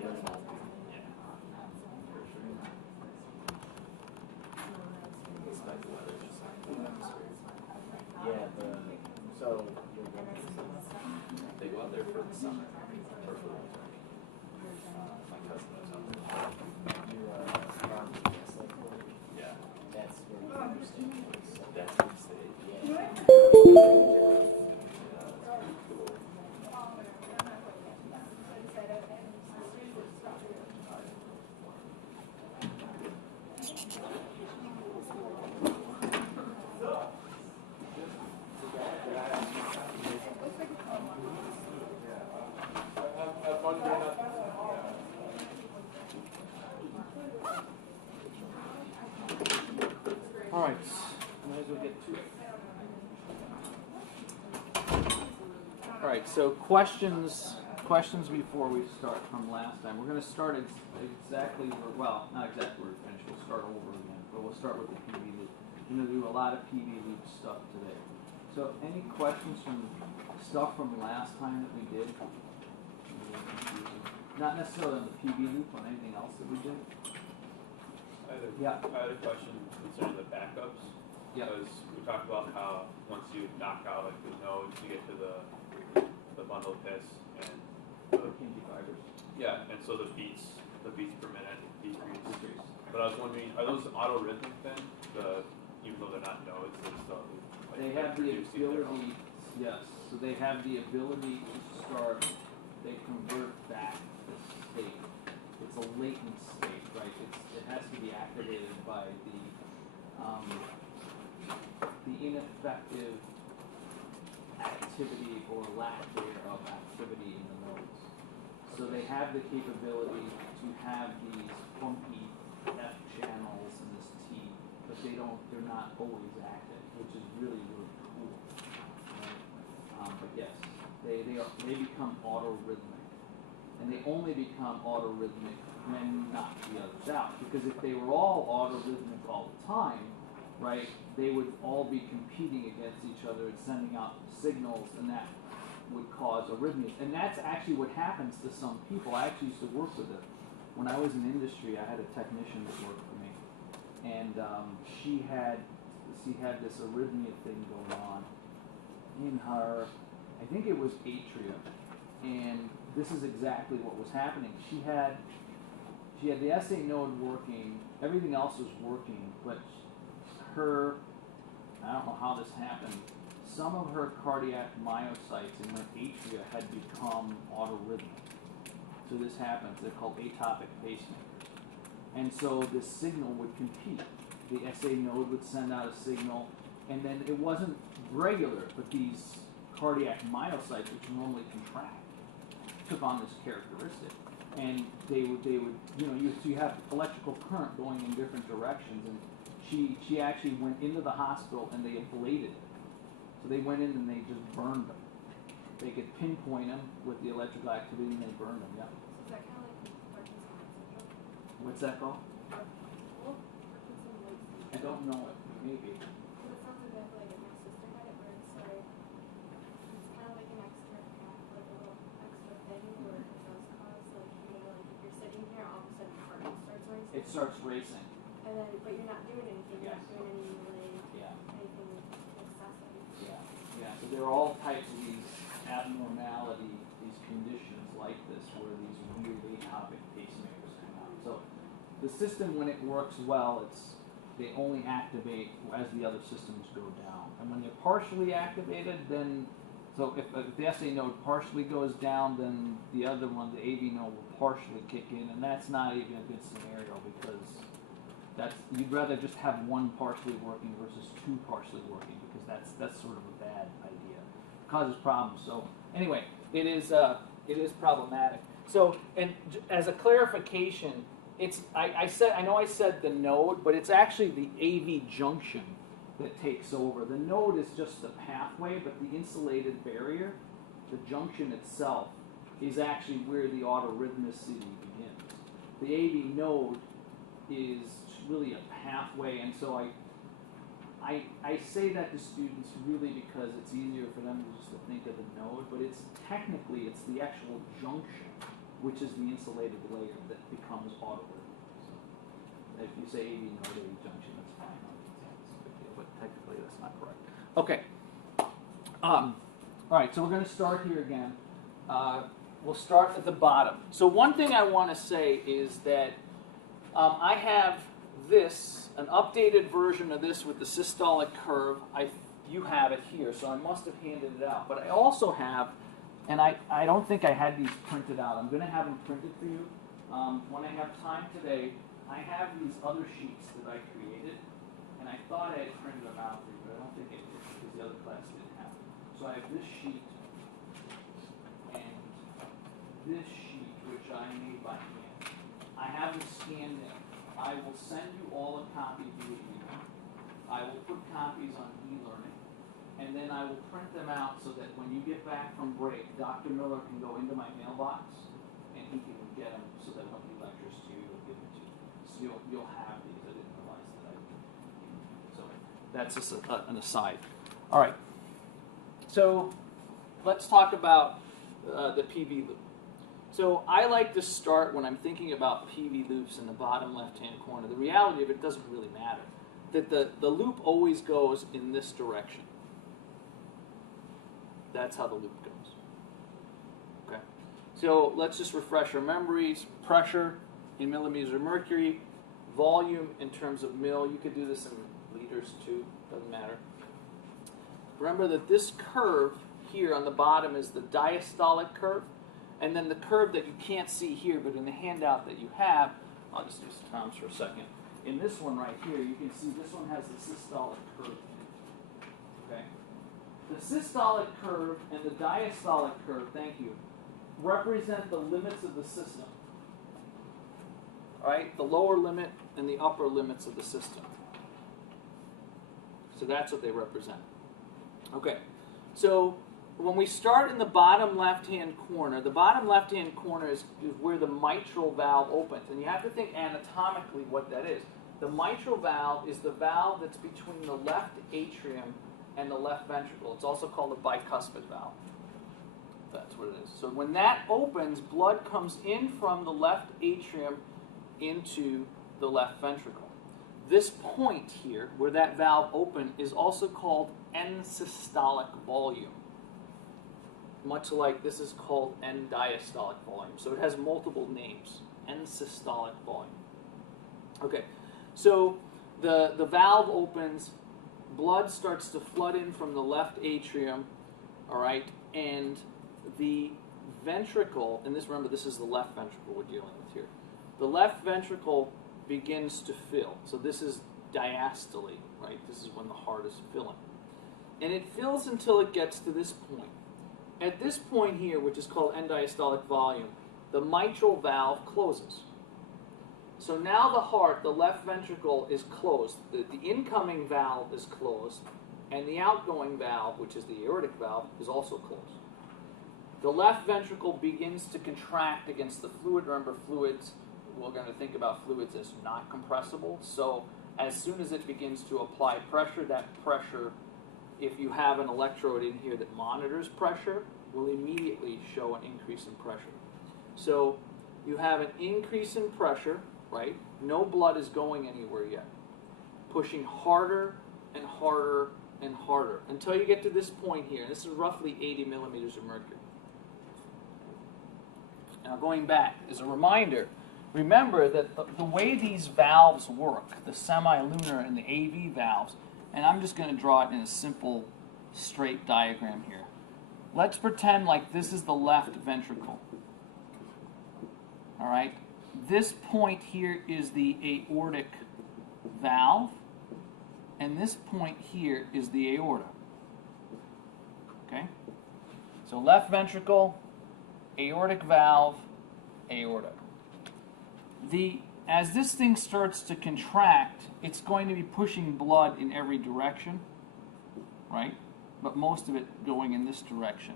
Yeah. For sure. Despite the weather, just like the atmosphere. Yeah, so you're going to they go out there for the summer or for the winter. My cousin lives out there. you Yeah. that's where you understand things. That's the state. Yeah. All right, might as well get to it. All right, so questions before we start from last time. We're going to start exactly where, well, not exactly where we finished. We'll start over again, but we'll start with the PV loop. We're going to do a lot of PV loop stuff today. So, any questions from stuff from last time that we did? Not necessarily on the PV loop, on anything else that we did. I had a question concerning the backups. Yeah. Because we talked about how once you knock out like the nodes, you get to the bundle piss and the fibers. yeah, and so the beats per minute decrease. But I was wondering, are those auto-rhythmic then? Even though they're not nodes, they still like, They have the produce their own. ability, yes. So they have the ability to start. They convert back the state. It's a latent state, right? It has to be activated by the ineffective activity or lack thereof activity in the nodes. So they have the capability to have these funky F channels in this T, but they're not always active, which is really, really cool. Right? But yes, they become auto-rhythmic. And they only become auto-rhythmic when you knock the others out. Because if they were all auto-rhythmic all the time, right, they would all be competing against each other and sending out signals, and that would cause arrhythmias. And that's actually what happens to some people. I actually used to work with it. When I was in industry, I had a technician that worked for me. And she had this arrhythmia thing going on in her, I think it was atria. And this is exactly what was happening. She had the SA node working, everything else was working, but I don't know how this happened, some of her cardiac myocytes in her atria had become autorhythmic. So this happens, they're called atopic pacemakers. And so this signal would compete. The SA node would send out a signal, and then it wasn't regular, but these cardiac myocytes, which normally contract, took on this characteristic, and they would so you have electrical current going in different directions, and she actually went into the hospital and they ablated it. So they went in and they just burned them. They could pinpoint them with the electrical activity and they burned them. Yeah. Is that kind of like Parkinson's syndrome? What's that called? I don't know it. Maybe. Because it sounds like my sister had it where it's like, it's kind of like an extra pack, like a little extra thing where it does cause, like, like if you're sitting here, all of a sudden your heart starts racing. It starts racing. And then, but you're not doing anything, you're Yes. not doing any, like, Yeah. anything excessive. Yeah. Yeah. So there are all types of these abnormality, these conditions like this where these weird atopic pacemakers come out. So the system, when it works well, they only activate as the other systems go down. And when they're partially activated, then, so if the SA node partially goes down, then the other one, the AV node, will partially kick in, and that's not even a good scenario because you'd rather just have one partially working versus two partially working because that's sort of a bad idea. It causes problems. So anyway, it is problematic. So, and as a clarification, I know I said the node, but it's actually the AV junction that takes over. The node is just the pathway, but the insulated barrier, the junction itself, is actually where the autorhythmicity begins. The AV node is really a pathway, and so I say that to students really because it's easier for them just to think of the node, but it's the actual junction which is the insulated layer that becomes autorhythm. So if you say AV node AV junction, that's fine. But technically that's not correct. Okay. All right, so we're going to start here again. We'll start at the bottom. So one thing I want to say is that I have this, an updated version of this with the systolic curve. You have it here, so I must have handed it out. But I also have, and I don't think I had these printed out. I'm going to have them printed for you. When I have time today, I have these other sheets that I created, and I thought I had printed them out for you, but I don't think I did because the other class didn't have them. So I have this sheet and this sheet, which I made by hand. I have them scanned in. I will send you all a copy via email. I will put copies on e-learning, and then I will print them out so that when you get back from break, Dr. Miller can go into my mailbox and he can get them so that when he lectures to you, he'll give them to you. So you'll have these. I didn't realize that I did. So that's just an aside. All right. So let's talk about the PV loop. So I like to start when I'm thinking about PV loops in the bottom left-hand corner. The reality of it doesn't really matter. That the loop always goes in this direction. That's how the loop goes. Okay. So let's just refresh our memories. Pressure in millimeters of mercury. Volume in terms of mil. You could do this in liters too. Doesn't matter. Remember that this curve here on the bottom is the diastolic curve. And then the curve that you can't see here, but in the handout that you have, I'll just use Tom's for a second. In this one right here, you can see this one has the systolic curve. Okay? The systolic curve and the diastolic curve, thank you, represent the limits of the system. All right? The lower limit and the upper limits of the system. So that's what they represent. Okay. So when we start in the bottom left-hand corner, the bottom left-hand corner is where the mitral valve opens. And you have to think anatomically what that is. The mitral valve is the valve that's between the left atrium and the left ventricle. It's also called a bicuspid valve. That's what it is. So when that opens, blood comes in from the left atrium into the left ventricle. This point here, where that valve opened, is also called end-systolic volume. Much like this is called end-diastolic volume. So it has multiple names. End-systolic volume. Okay, so the valve opens, blood starts to flood in from the left atrium, all right, and the ventricle, and remember this is the left ventricle we're dealing with here. The left ventricle begins to fill. So this is diastole, right? This is when the heart is filling. And it fills until it gets to this point. At this point here, which is called end-diastolic volume, the mitral valve closes. So now the heart, the left ventricle, is closed. The incoming valve is closed, and the outgoing valve, which is the aortic valve, is also closed. The left ventricle begins to contract against the fluid. Remember, fluids, we're going to think about fluids as not compressible. So as soon as it begins to apply pressure, that pressure, if you have an electrode in here that monitors pressure, will immediately show an increase in pressure. So you have an increase in pressure, right? No blood is going anywhere yet. Pushing harder and harder and harder until you get to this point here. This is roughly 80 millimeters of mercury. Now going back, as a reminder, remember that the way these valves work, the semilunar and the AV valves, and I'm just going to draw it in a simple straight diagram here. Let's pretend like this is the left ventricle. All right? This point here is the aortic valve, and this point here is the aorta. Okay? So left ventricle, aortic valve, aorta. As this thing starts to contract, it's going to be pushing blood in every direction, right? But most of it going in this direction.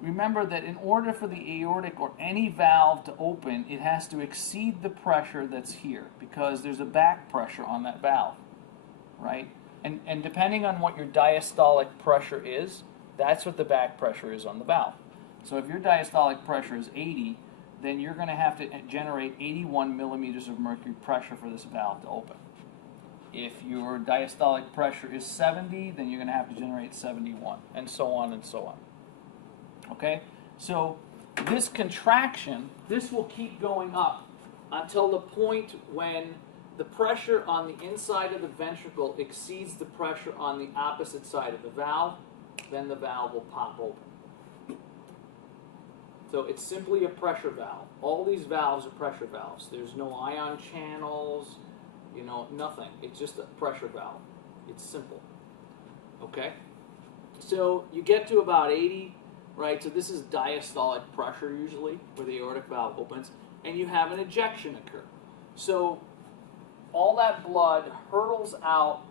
Remember that in order for the aortic or any valve to open, it has to exceed the pressure that's here because there's a back pressure on that valve, right? And depending on what your diastolic pressure is, that's what the back pressure is on the valve. So if your diastolic pressure is 80, then you're going to have to generate 81 millimeters of mercury pressure for this valve to open. If your diastolic pressure is 70, then you're going to have to generate 71, and so on and so on. Okay? So this contraction, this will keep going up until the point when the pressure on the inside of the ventricle exceeds the pressure on the opposite side of the valve, then the valve will pop open. So it's simply a pressure valve. All these valves are pressure valves. There's no ion channels, nothing. It's just a pressure valve. It's simple. Okay? So you get to about 80, right? So this is diastolic pressure usually, where the aortic valve opens, and you have an ejection occur. So all that blood hurtles out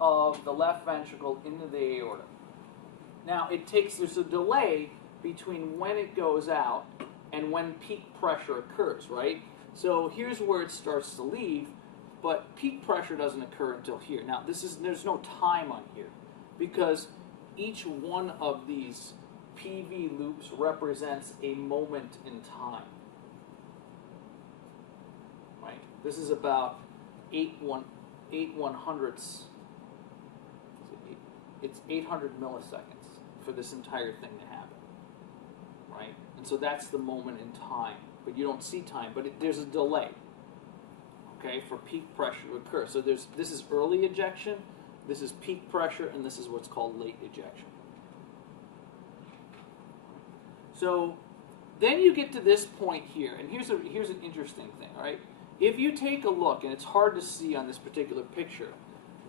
of the left ventricle into the aorta. Now, there's a delay between when it goes out and when peak pressure occurs, right? So here's where it starts to leave, but peak pressure doesn't occur until here. Now, there's no time on here because each one of these PV loops represents a moment in time, right? This is about 8/100ths. It's 800 milliseconds for this entire thing to happen, right? And so that's the moment in time, but you don't see time, but there's a delay, okay, for peak pressure to occur. So this is early ejection, this is peak pressure, and this is what's called late ejection. So then you get to this point here, and here's an interesting thing, all right? If you take a look, and it's hard to see on this particular picture,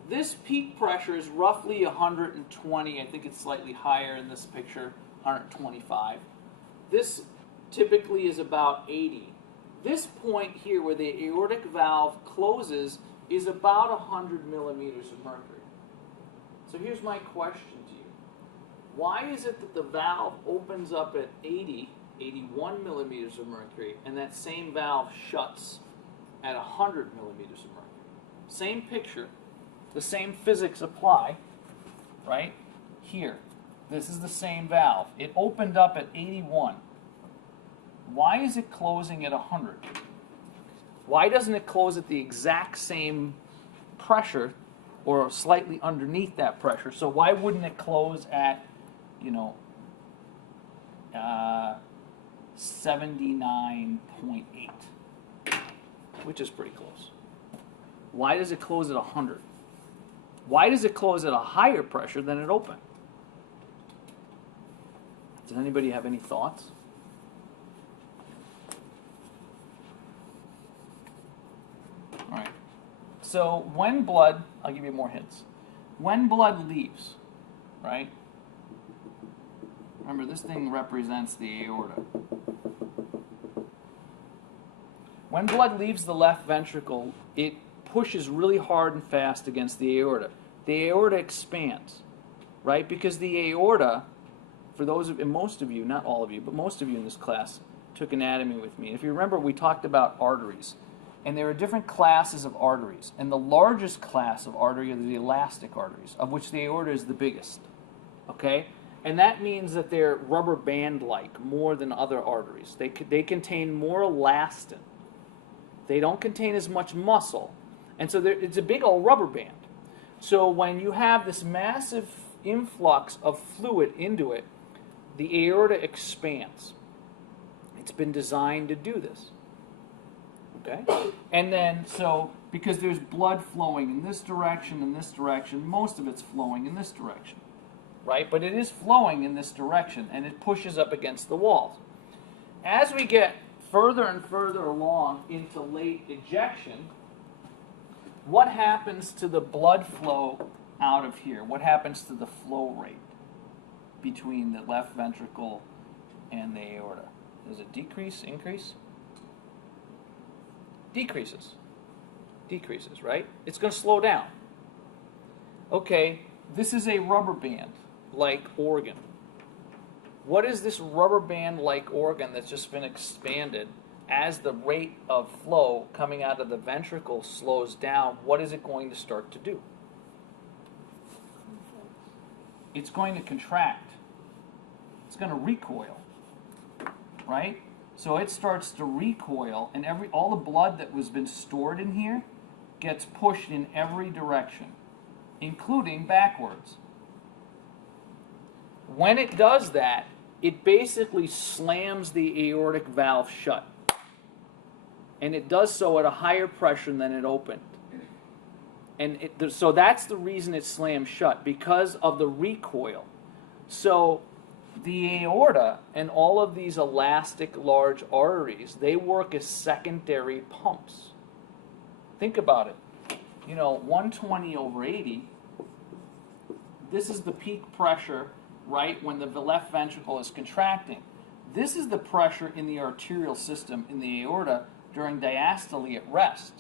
this peak pressure is roughly 120. I think it's slightly higher in this picture, 125. This typically is about 80. This point here where the aortic valve closes is about 100 millimeters of mercury. So here's my question to you. Why is it that the valve opens up at 80, 81 millimeters of mercury, and that same valve shuts at 100 millimeters of mercury? Same picture, the same physics apply, right? Here, this is the same valve. It opened up at 81. Why is it closing at 100? Why doesn't it close at the exact same pressure or slightly underneath that pressure? So why wouldn't it close at, 79.8, which is pretty close? Why does it close at 100? Why does it close at a higher pressure than it opened? Does anybody have any thoughts? All right. So when blood, I'll give you more hints. When blood leaves, right? Remember, this thing represents the aorta. When blood leaves the left ventricle, it pushes really hard and fast against the aorta. The aorta expands, right? Because the aorta, for those of, and most of you, not all of you, but most of you in this class took anatomy with me. If you remember, we talked about arteries. And there are different classes of arteries. And the largest class of artery are the elastic arteries, of which the aorta is the biggest. Okay? And that means that they're rubber band-like more than other arteries. They contain more elastin. They don't contain as much muscle. And so it's a big old rubber band. So when you have this massive influx of fluid into it, the aorta expands. It's been designed to do this. Okay? And then, so, because there's blood flowing in this direction, most of it's flowing in this direction. Right? But it is flowing in this direction, and it pushes up against the walls. As we get further and further along into late ejection, what happens to the blood flow out of here? What happens to the flow rate between the left ventricle and the aorta? Does it decrease, increase? Decreases. Decreases, right? It's going to slow down. Okay, this is a rubber band-like organ. What is this rubber band-like organ that's just been expanded as the rate of flow coming out of the ventricle slows down? What is it going to start to do? It's going to contract. It's going to recoil. right? So it starts to recoil, and all the blood that was been stored in here gets pushed in every direction, including backwards. When it does that, it basically slams the aortic valve shut. And it does so at a higher pressure than it opened. And so that's the reason it slams shut, because of the recoil. So the aorta and all of these elastic large arteries, they work as secondary pumps. Think about it. 120 over 80, this is the peak pressure, right, when the left ventricle is contracting. This is the pressure in the arterial system in the aorta during diastole at rest.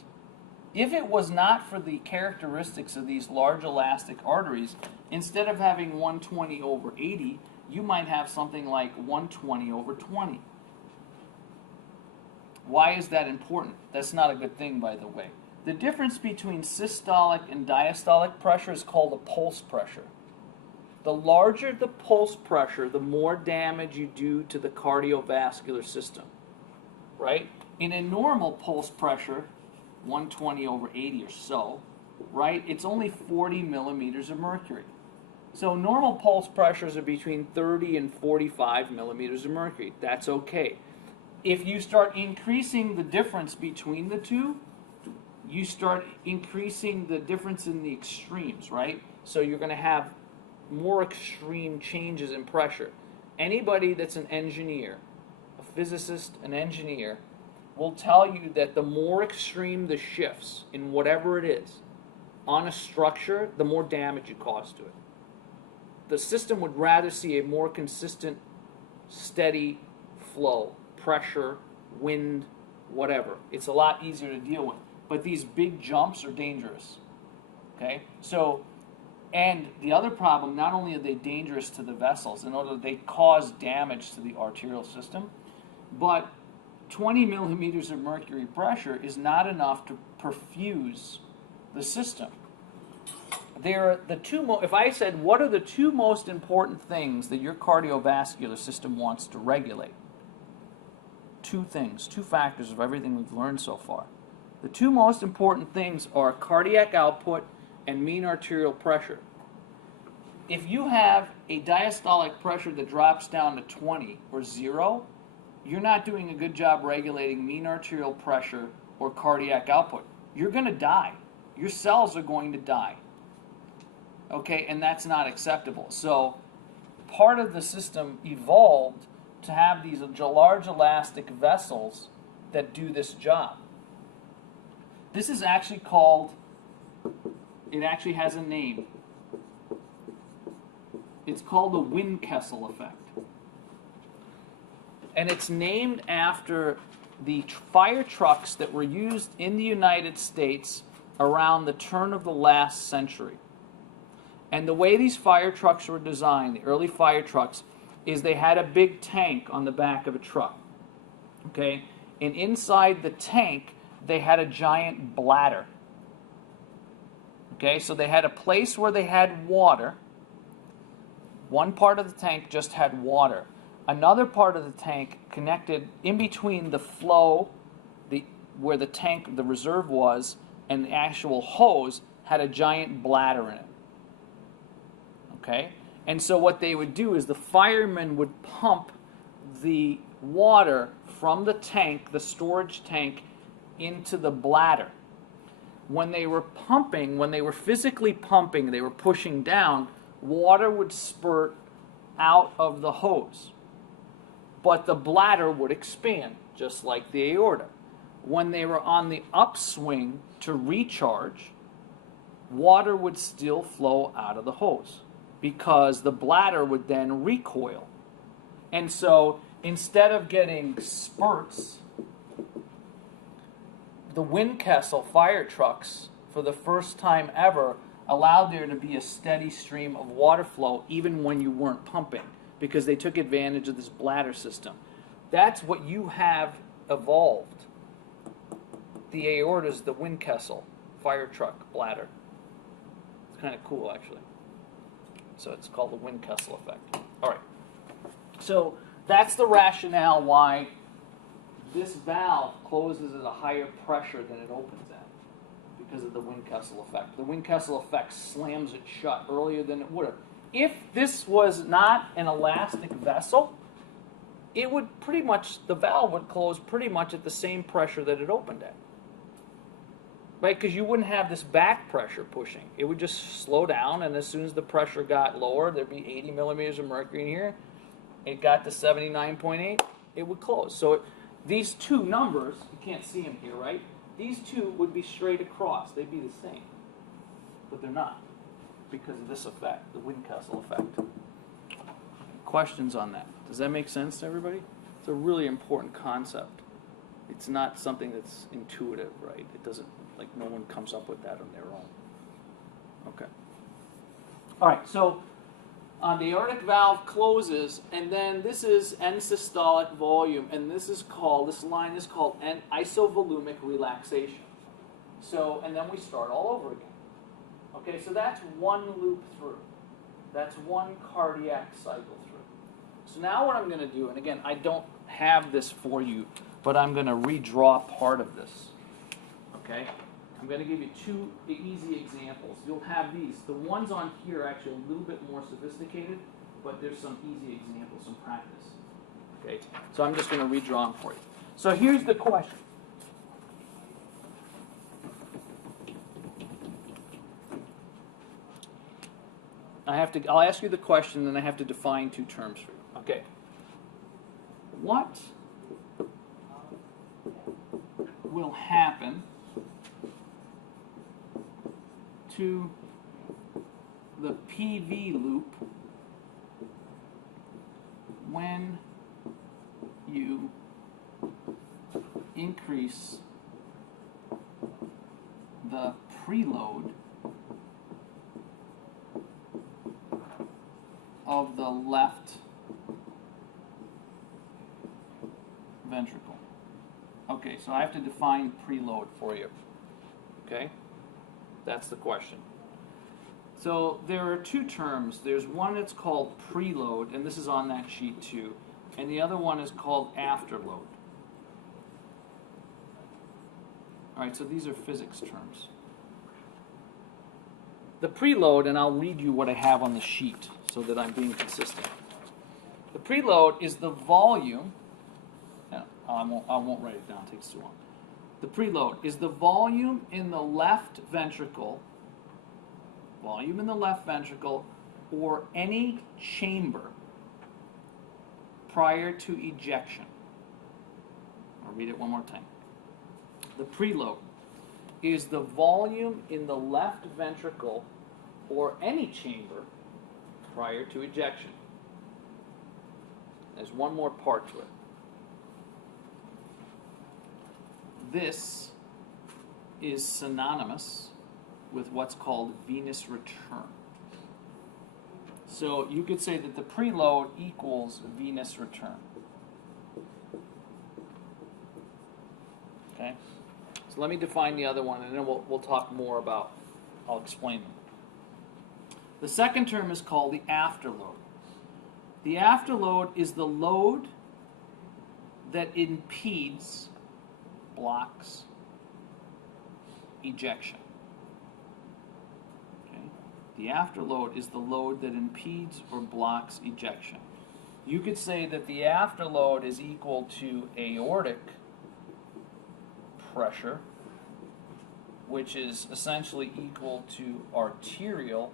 If it was not for the characteristics of these large elastic arteries, instead of having 120 over 80, you might have something like 120 over 20. Why is that important? That's not a good thing, by the way. The difference between systolic and diastolic pressure is called a pulse pressure. The larger the pulse pressure, the more damage you do to the cardiovascular system, right? In a normal pulse pressure, 120 over 80 or so, right, it's only 40 millimeters of mercury. So normal pulse pressures are between 30 and 45 millimeters of mercury. That's okay. If you start increasing the difference between the two, you start increasing the difference in the extremes, right? So you're going to have more extreme changes in pressure. Anybody that's an engineer, a physicist, an engineer, will tell you that the more extreme the shifts in whatever it is on a structure, the more damage you cause to it. The system would rather see a more consistent, steady flow, pressure, wind, whatever. It's a lot easier to deal with. But these big jumps are dangerous. Okay? So, and the other problem, not only are they dangerous to the vessels, in order they cause damage to the arterial system, but 20 millimeters of mercury pressure is not enough to perfuse the system. There are the two. If I said, what are the two most important things that your cardiovascular system wants to regulate? Two things, two factors of everything we've learned so far. The two most important things are cardiac output and mean arterial pressure. If you have a diastolic pressure that drops down to 20 or 0, you're not doing a good job regulating mean arterial pressure or cardiac output. You're going to die. Your cells are going to die. Okay, and that's not acceptable. So part of the system evolved to have these large elastic vessels that do this job. This is actually called, it actually has a name. It's called the Windkessel effect. And it's named after the fire trucks that were used in the United States around the turn of the last century. And the way these fire trucks were designed, the early fire trucks, is they had a big tank on the back of a truck. Okay? And inside the tank, they had a giant bladder. Okay? So they had a place where they had water. One part of the tank just had water. Another part of the tank connected in between the flow, where the tank, the reserve was, and the actual hose, had a giant bladder in it. Okay? And so what they would do is the firemen would pump the water from the tank, the storage tank, into the bladder. When they were pumping, when they were physically pumping, they were pushing down, water would spurt out of the hose. But the bladder would expand, just like the aorta. When they were on the upswing to recharge, water would still flow out of the hose, because the bladder would then recoil. And so instead of getting spurts, the Windkessel fire trucks, for the first time ever, allowed there to be a steady stream of water flow even when you weren't pumping, because they took advantage of this bladder system. That's what you have evolved. The aorta is the Windkessel fire truck bladder. It's kind of cool, actually. So it's called the Windkessel effect. All right. So that's the rationale why this valve closes at a higher pressure than it opens at, because of the Windkessel effect. The Windkessel effect slams it shut earlier than it would have. If this was not an elastic vessel, it would pretty much, the valve would close pretty much at the same pressure that it opened at. Right? Because you wouldn't have this back pressure pushing. It would just slow down, and as soon as the pressure got lower, there'd be 80 millimeters of mercury in here. It got to 79.8, it would close. So these two numbers, you can't see them here, right? These two would be straight across. They'd be the same. But they're not, because of this effect, the Windkessel effect. Questions on that? Does that make sense to everybody? It's a really important concept. It's not something that's intuitive, right? It doesn't, like, no one comes up with that on their own. Okay. All right, so the aortic valve closes, and then this is end-systolic volume, and this line is called isovolumic relaxation. So, and then we start all over again. Okay, so that's one loop through. That's one cardiac cycle through. So now what I'm going to do, and again, I don't have this for you, but I'm going to redraw part of this. Okay? I'm going to give you two easy examples. You'll have these. The ones on here are actually a little bit more sophisticated, but there's some easy examples, some practice. Okay? So I'm just going to redraw them for you. So here's the question. I'll ask you the question, then I have to define two terms for you. Okay. What will happen to the PV loop when you increase the preload of the left ventricle? Okay, so I have to define preload for you. Okay? That's the question. So there are two terms. There's one that's called preload, and this is on that sheet too, and the other one is called afterload. All right, so these are physics terms. The preload, and I'll read you what I have on the sheet so that I'm being consistent. The preload is the volume. No, I won't write it down. It takes too long. The preload is the volume in the left ventricle, or any chamber prior to ejection. I'll read it one more time. The preload is the volume in the left ventricle or any chamber prior to ejection. There's one more part to it. This is synonymous with what's called venous return. So you could say that the preload equals venous return. Okay? So let me define the other one, and then we'll talk more about, I'll explain them. The second term is called the afterload. The afterload is the load that impedes, blocks, ejection. Okay? The afterload is the load that impedes or blocks ejection. You could say that the afterload is equal to aortic pressure, which is essentially equal to arterial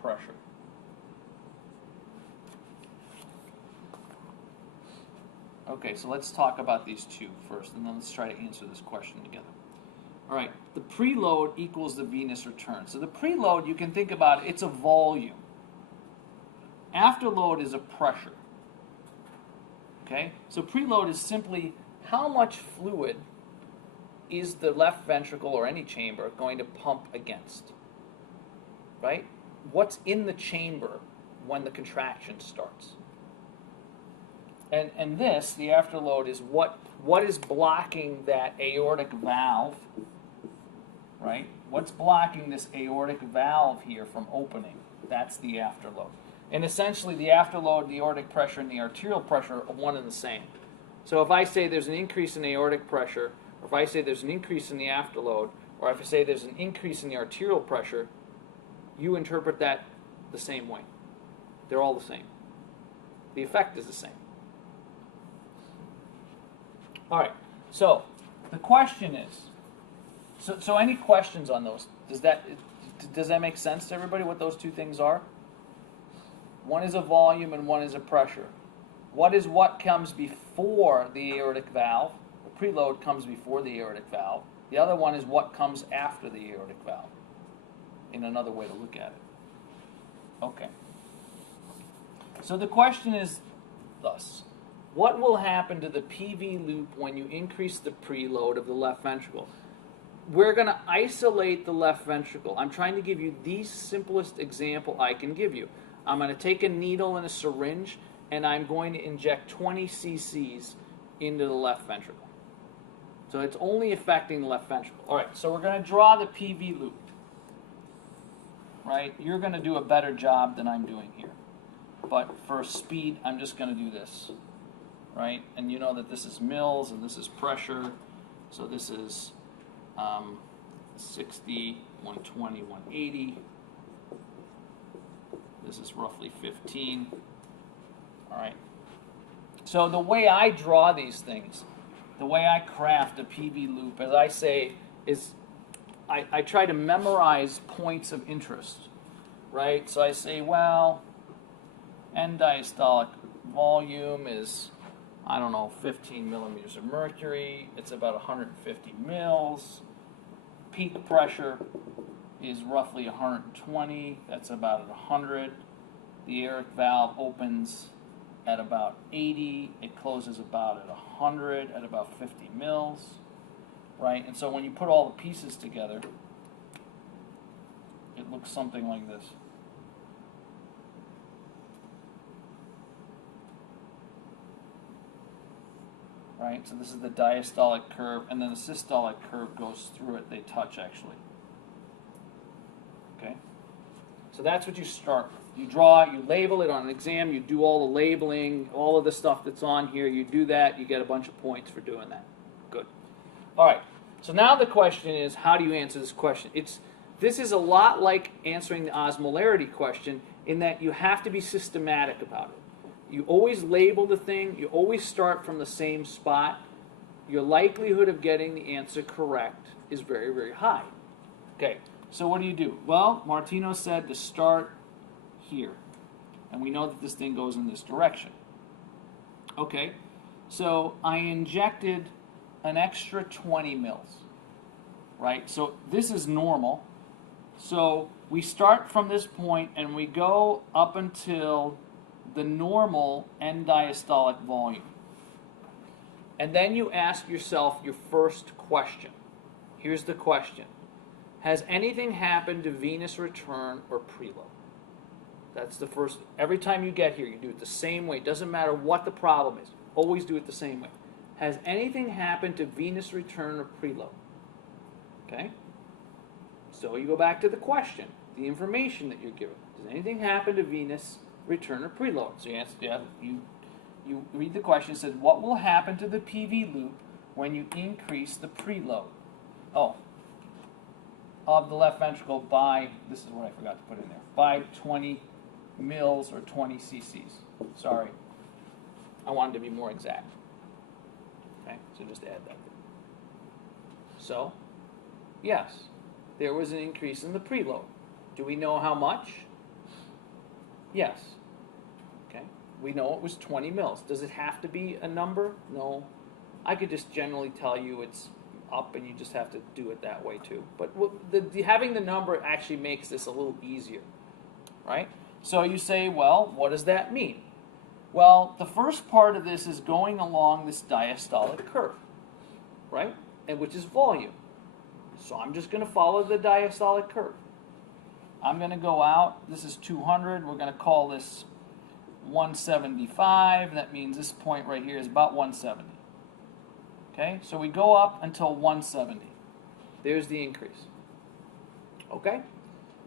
pressure. Okay, so let's talk about these two first, and then let's try to answer this question together. All right, the preload equals the venous return. So the preload, you can think about it, it's a volume. Afterload is a pressure. Okay, so preload is simply how much fluid is the left ventricle or any chamber going to pump against, right? What's in the chamber when the contraction starts? And this, the afterload, is what is blocking that aortic valve, right? What's blocking this aortic valve here from opening? That's the afterload. And essentially the afterload, the aortic pressure, and the arterial pressure are one and the same. So if I say there's an increase in the aortic pressure, or if I say there's an increase in the afterload, or if I say there's an increase in the arterial pressure, you interpret that the same way. They're all the same. The effect is the same. All right, so the question is, so any questions on those? Does that make sense to everybody, what those two things are? One is a volume and one is a pressure. What comes before the aortic valve? The preload comes before the aortic valve. The other one is what comes after the aortic valve, in another way to look at it. Okay. So the question is thus. What will happen to the PV loop when you increase the preload of the left ventricle? We're going to isolate the left ventricle. I'm trying to give you the simplest example I can give you. I'm going to take a needle and a syringe, and I'm going to inject 20 cc's into the left ventricle. So it's only affecting the left ventricle. All right, so we're going to draw the PV loop. Right? You're going to do a better job than I'm doing here. But for speed, I'm just going to do this. Right? And you know that this is mils and this is pressure. So this is 60, 120, 180. This is roughly 15. All right. So the way I draw these things, the way I craft a PV loop, as I say, is I try to memorize points of interest, right? So I say, well, end diastolic volume is, I don't know, 15 millimeters of mercury. It's about 150 mils. Peak pressure is roughly 120. That's about 100. The aortic valve opens at about 80. It closes about at 100, at about 50 mils. Right? And so when you put all the pieces together, it looks something like this. Right? So this is the diastolic curve, and then the systolic curve goes through it. They touch, actually. Okay? So that's what you start with. You draw, you label it on an exam, you do all the labeling, all of the stuff that's on here, you do that, you get a bunch of points for doing that. Good. All right. So now the question is, how do you answer this question? This is a lot like answering the osmolarity question in that you have to be systematic about it. You always label the thing, you always start from the same spot. Your likelihood of getting the answer correct is very, very high. Okay, so what do? Well, Martino said to start here. And we know that this thing goes in this direction. Okay, so I injected an extra 20 mils, right? So this is normal. So we start from this point and we go up until the normal end diastolic volume. And then you ask yourself your first question. Here's the question. Has anything happened to venous return or preload? That's the first. Every time you get here, you do it the same way. It doesn't matter what the problem is. Always do it the same way. Has anything happened to venous return or preload? Okay? So you go back to the question, the information that you're given. Does anything happen to venous return or preload? So you answer, yeah, you read the question. It says, what will happen to the PV loop when you increase the preload? Oh, of the left ventricle by, this is what I forgot to put in there, by 20 mils or 20 cc's. Sorry. I wanted to be more exact. Okay, so just add that. So, yes, there was an increase in the preload. Do we know how much? Yes. Okay, we know it was 20 mils. Does it have to be a number? No. I could just generally tell you it's up, and you just have to do it that way too. But having the number actually makes this a little easier, right? So you say, well, what does that mean? Well, the first part of this is going along this diastolic curve, right? And which is volume. So I'm just going to follow the diastolic curve. I'm going to go out. This is 200. We're going to call this 175. That means this point right here is about 170. Okay, so we go up until 170. There's the increase. Okay?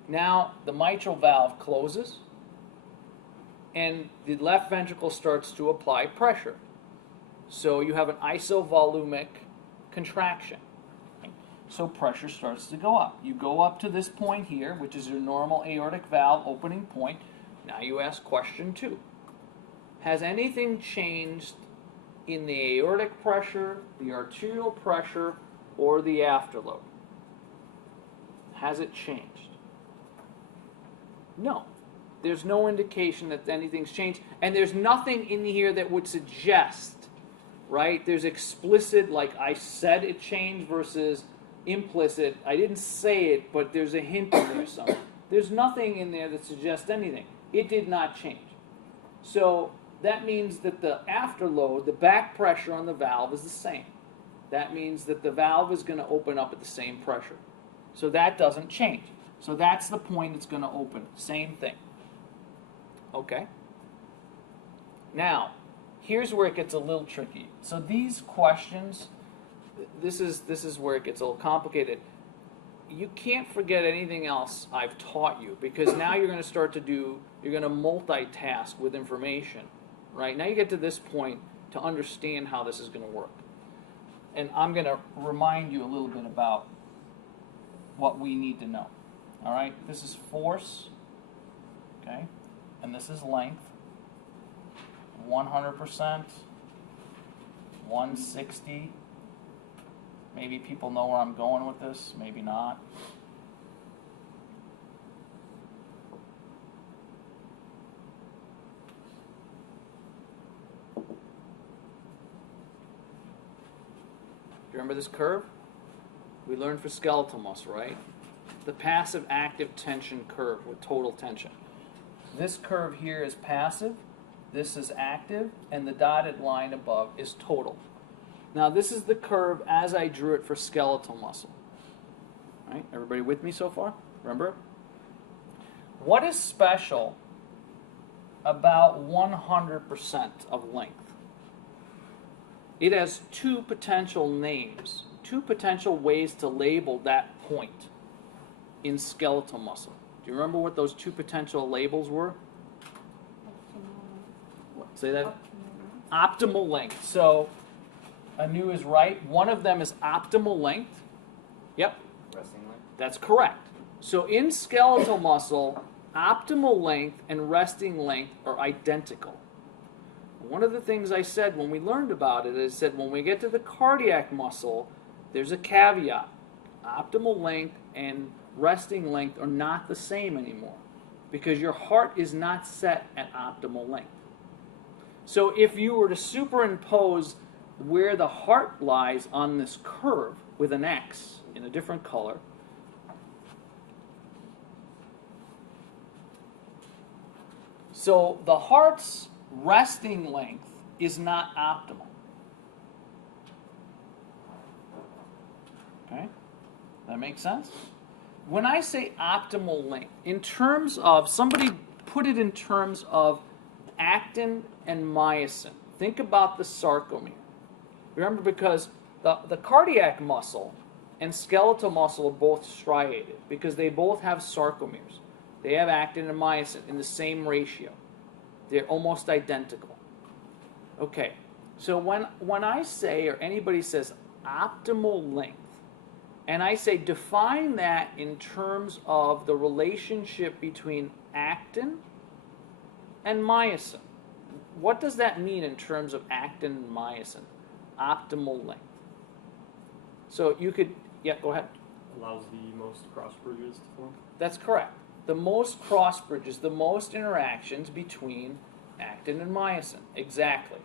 Now the mitral valve closes. and the left ventricle starts to apply pressure. So you have an isovolumic contraction. So pressure starts to go up. You go up to this point here, which is your normal aortic valve opening point. Now you ask question 2. Has anything changed in the aortic pressure, the arterial pressure, or the afterload? Has it changed? No. There's no indication that anything's changed. And there's nothing in here that would suggest, right? There's explicit, like I said it changed, versus implicit. I didn't say it, but there's a hint in there somewhere. There's nothing in there that suggests anything. It did not change. So that means that the afterload, the back pressure on the valve, is the same. That means that the valve is going to open up at the same pressure. So that doesn't change. So that's the point it's going to open. Same thing. Okay? Now, here's where it gets a little tricky. So these questions, this is where it gets a little complicated. You can't forget anything else I've taught you, because now you're going to start to do, you're going to multitask with information, right? Now you get to this point to understand how this is going to work. And I'm going to remind you a little bit about what we need to know. All right? This is force, okay? And this is length. 100%, 160. Maybe people know where I'm going with this, maybe not. Do you remember this curve? We learned for skeletal muscle, right? The passive active tension curve with total tension. This curve here is passive, this is active, and the dotted line above is total. Now this is the curve as I drew it for skeletal muscle. All right, everybody with me so far? Remember? What is special about 100% of length? It has two potential names, two potential ways to label that point in skeletal muscle. Do you remember what those two potential labels were? Say that? Optimal length. So Anu is right. One of them is optimal length. Yep. Resting length? That's correct. So in skeletal muscle, optimal length and resting length are identical. One of the things I said when we learned about it is said when we get to the cardiac muscle, there's a caveat. Optimal length and resting length are not the same anymore because your heart is not set at optimal length. So if you were to superimpose where the heart lies on this curve with an X in a different color, so the heart's resting length is not optimal. Okay? That makes sense? When I say optimal length, in terms of, somebody put it in terms of actin and myosin. Think about the sarcomere. Remember, because the cardiac muscle and skeletal muscle are both striated because they both have sarcomeres. They have actin and myosin in the same ratio. They're almost identical. Okay, so when I say, or anybody says optimal length, and I say define that in terms of the relationship between actin and myosin. What does that mean in terms of actin and myosin? Optimal length. So you could, yeah, go ahead. Allows the most cross bridges to form? That's correct. The most cross bridges, the most interactions between actin and myosin. Exactly.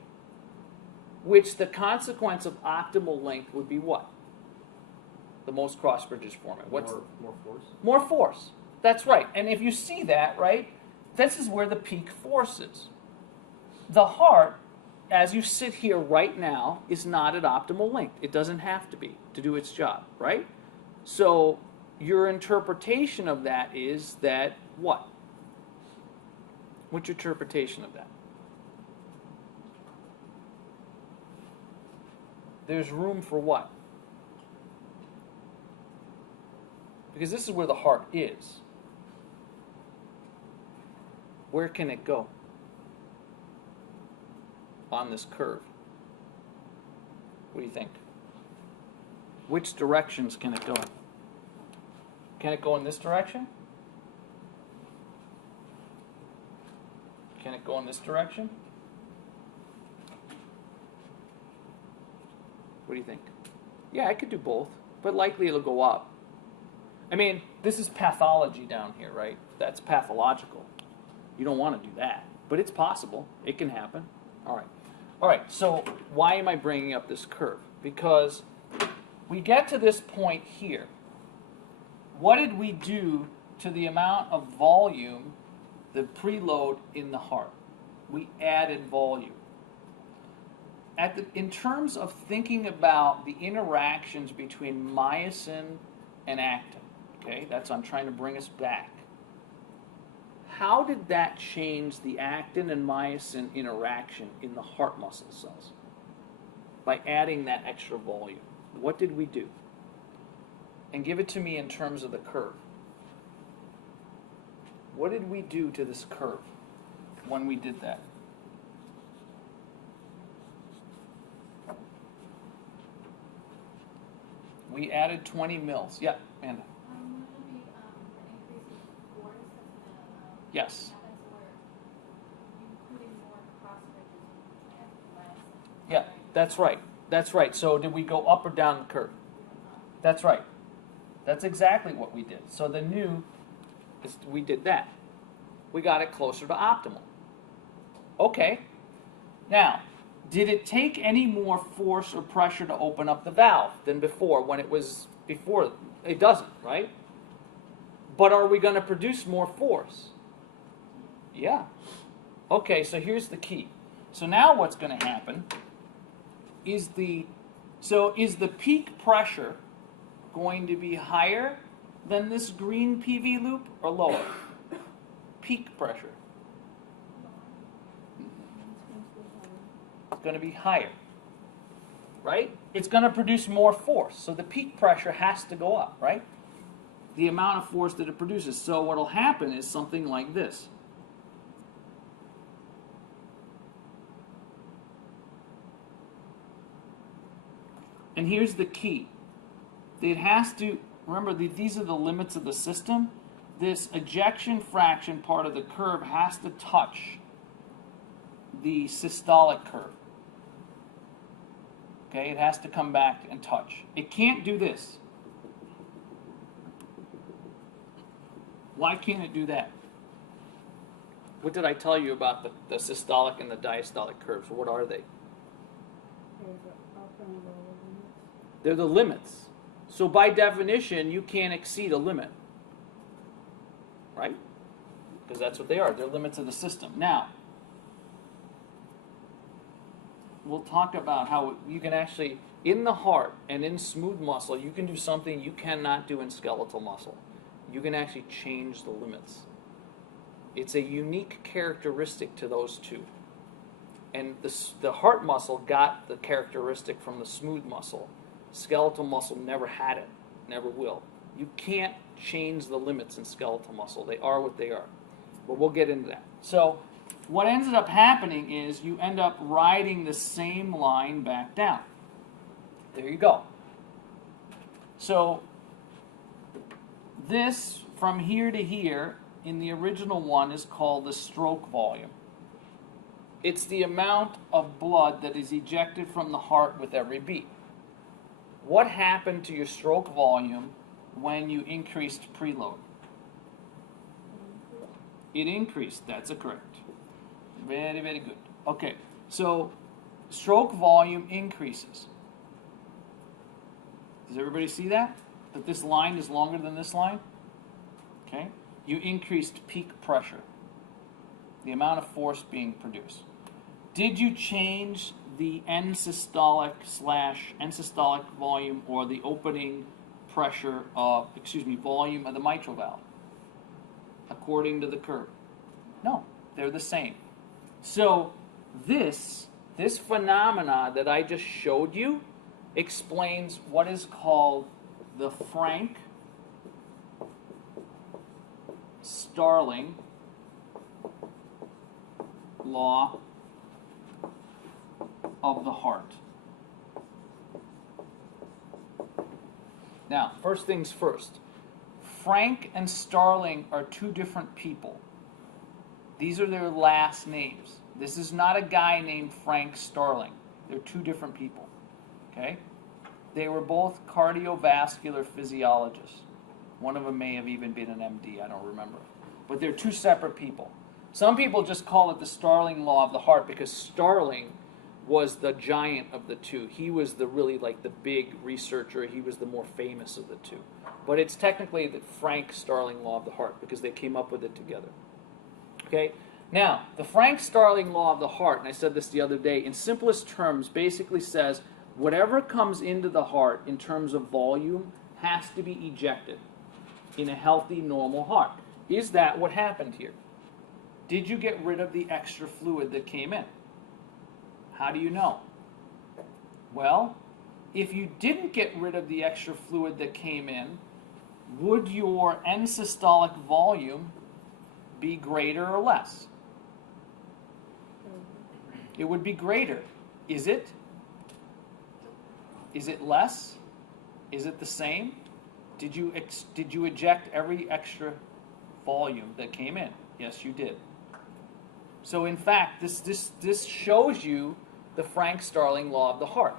Which the consequence of optimal length would be what? The most cross bridges forming. What's more force? More force. That's right. And if you see that, right, this is where the peak force is. The heart, as you sit here right now, is not at optimal length. It doesn't have to be to do its job, right? So your interpretation of that is that what? What's your interpretation of that? There's room for what? Because this is where the heart is. Where can it go? on this curve? What do you think? Which directions can it go in? Can it go in this direction? Can it go in this direction? What do you think? Yeah, I could do both, but likely it'll go up. I mean, this is pathology down here, right? That's pathological. You don't want to do that, but it's possible. It can happen. All right, so why am I bringing up this curve? Because we get to this point here. What did we do to the amount of volume, the preload in the heart? We added volume. In terms of thinking about the interactions between myosin and actin, okay, I'm trying to bring us back. How did that change the actin and myosin interaction in the heart muscle cells? By adding that extra volume. What did we do? And give it to me in terms of the curve. What did we do to this curve when we did that? We added 20 mils. Yeah, Amanda. Wouldn't it be an increase in force that's Yes. happens where you're putting more cross bridges and less? Yeah, that's right. That's right. So did we go up or down the curve? That's right. That's exactly what we did. So the new is we did that. We got it closer to optimal. Okay. Now, did it take any more force or pressure to open up the valve than before when it was before? It doesn't, right? But are we going to produce more force? Yeah. Okay, so here's the key. So now what's going to happen is the peak pressure going to be higher than this green PV loop or lower? Peak pressure. It's going to be higher, right? It's going to produce more force, so the peak pressure has to go up, right? The amount of force that it produces. So what will happen is something like this. And here's the key. It has to, remember, these are the limits of the system. This ejection fraction part of the curve has to touch the systolic curve. Okay, it has to come back and touch. It can't do this. Why can't it do that? What did I tell you about the systolic and the diastolic curves? What are they? They're the limits. So by definition, you can't exceed a limit. Right? Because that's what they are. They're limits of the system. Now, we'll talk about how you can actually, in the heart and in smooth muscle, you can do something you cannot do in skeletal muscle. You can actually change the limits. It's a unique characteristic to those two. And the heart muscle got the characteristic from the smooth muscle. Skeletal muscle never had it, never will. You can't change the limits in skeletal muscle. They are what they are. But we'll get into that. So what ends up happening is you end up riding the same line back down. There you go. So this, from here to here, in the original one, is called the stroke volume. It's the amount of blood that is ejected from the heart with every beat. What happened to your stroke volume when you increased preload? It increased. That's correct. Very, very good. Okay, so stroke volume increases. Does everybody see that? That this line is longer than this line? Okay. You increased peak pressure, the amount of force being produced. Did you change the end-systolic volume or the opening pressure volume of the mitral valve according to the curve? No, they're the same. So this phenomena that I just showed you explains what is called the Frank-Starling law of the heart. Now, first things first. Frank and Starling are two different people. These are their last names. This is not a guy named Frank Starling. They're two different people. Okay? They were both cardiovascular physiologists. One of them may have even been an MD, I don't remember. But they're two separate people. Some people just call it the Starling law of the heart because Starling was the giant of the two. He was the really like the big researcher. He was the more famous of the two. But it's technically the Frank Starling law of the heart because they came up with it together. Okay? Now, the Frank Starling law of the heart, and I said this the other day, in simplest terms basically says whatever comes into the heart in terms of volume has to be ejected in a healthy, normal heart. Is that what happened here? Did you get rid of the extra fluid that came in? How do you know? Well, if you didn't get rid of the extra fluid that came in, would your end systolic volume be greater or less? It would be greater. Is it? Is it less? Is it the same? Did you eject every extra volume that came in? Yes, you did. So in fact, this shows you the Frank Starling law of the heart,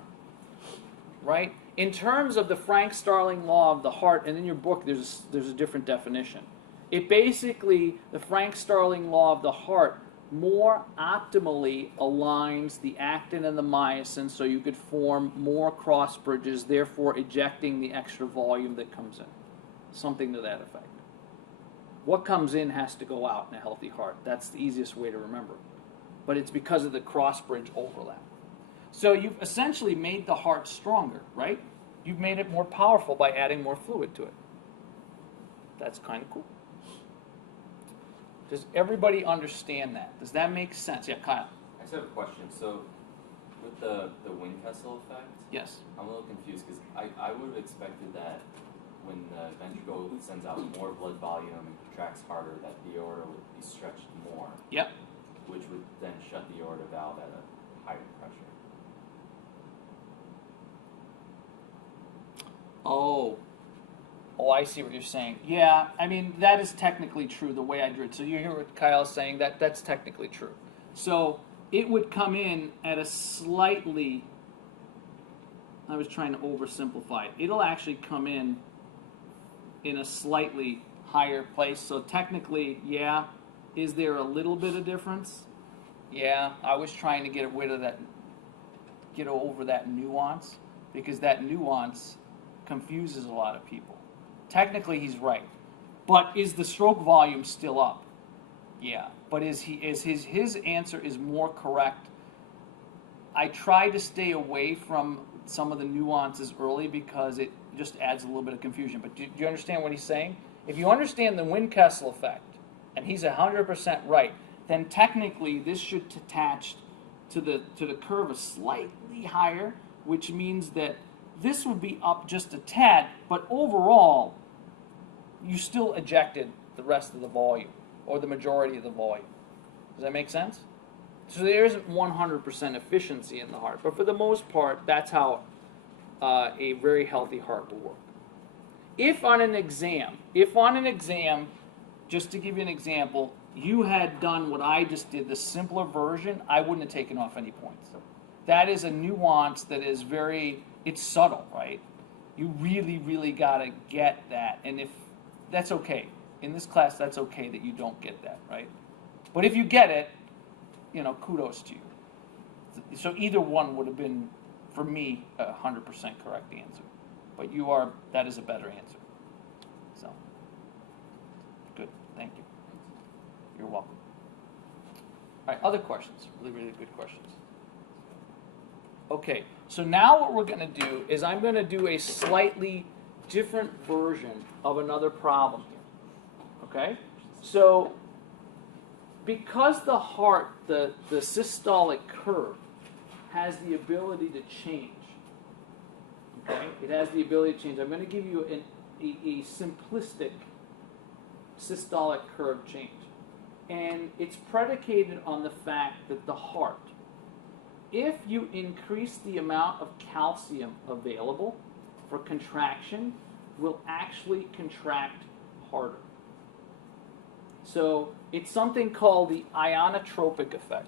right? In terms of the Frank Starling law of the heart, and in your book there's a different definition. It basically, the Frank Starling law of the heart more optimally aligns the actin and the myosin so you could form more cross bridges, therefore ejecting the extra volume that comes in. Something to that effect. What comes in has to go out in a healthy heart. That's the easiest way to remember. But it's because of the cross bridge overlap. So you've essentially made the heart stronger, right? You've made it more powerful by adding more fluid to it. That's kind of cool. Does everybody understand that? Does that make sense? Yeah, Kyle. I just have a question. So, with the Windkessel effect, Yes. I'm a little confused because I would have expected that when the ventricle sends out more blood volume and contracts harder, that the aorta would be stretched more. Yep. Which would then shut the aorta valve at a higher pressure. Oh, I see what you're saying. Yeah, I mean, that is technically true the way I drew it. So you hear what Kyle's saying? That's technically true. So it would come in at a slightly, I was trying to oversimplify it. It'll actually come in a slightly higher place. So technically, yeah, is there a little bit of difference? Yeah, I was trying to get over that nuance because that nuance confuses a lot of people. Technically, he's right, but is the stroke volume still up? Yeah, but his answer is more correct. I try to stay away from some of the nuances early because it just adds a little bit of confusion. But do you understand what he's saying? If you understand the Windkessel effect, and he's 100% right, then technically this should attach to the curve a slightly higher, which means that this would be up just a tad, but overall, you still ejected the rest of the volume, or the majority of the volume. Does that make sense? So there isn't 100% efficiency in the heart, but for the most part, that's how a very healthy heart will work. If on an exam, just to give you an example, you had done what I just did, the simpler version, I wouldn't have taken off any points. That is a nuance that is it's subtle, right? You really, really got to get that. And if that's okay. In this class, that's okay that you don't get that, right? But if you get it, kudos to you. So either one would have been, for me, 100% correct answer. But that is a better answer. So, good. Thank you. You're welcome. All right, other questions? Really, really good questions. Okay, so now what we're going to do is I'm going to do a slightly different version of another problem here. Okay? So, because the heart, the systolic curve, has the ability to change, okay? It has the ability to change. I'm going to give you a simplistic systolic curve change. And it's predicated on the fact that the heart if you increase the amount of calcium available for contraction, will actually contract harder. So it's something called the ionotropic effect.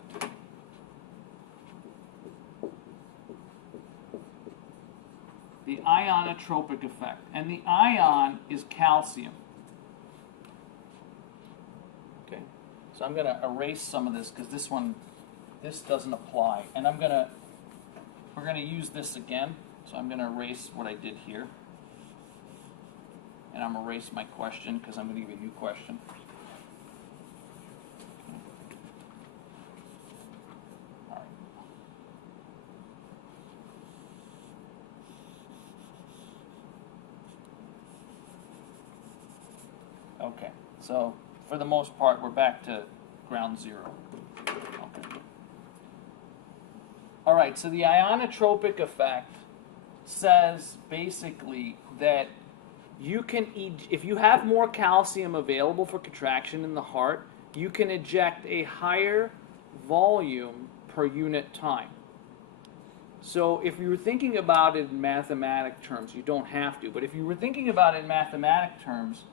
The ionotropic effect. And the ion is calcium. Okay. So I'm going to erase some of this because this doesn't apply. And we're going to use this again. So I'm going to erase what I did here. And I'm going to erase my question because I'm going to give you a new question. All right. Okay, so for the most part, we're back to ground zero. Okay. All right, so the ionotropic effect says basically that you can, if you have more calcium available for contraction in the heart, you can eject a higher volume per unit time. So if you were thinking about it in mathematic terms, you don't have to, but if you were thinking about it in mathematic terms,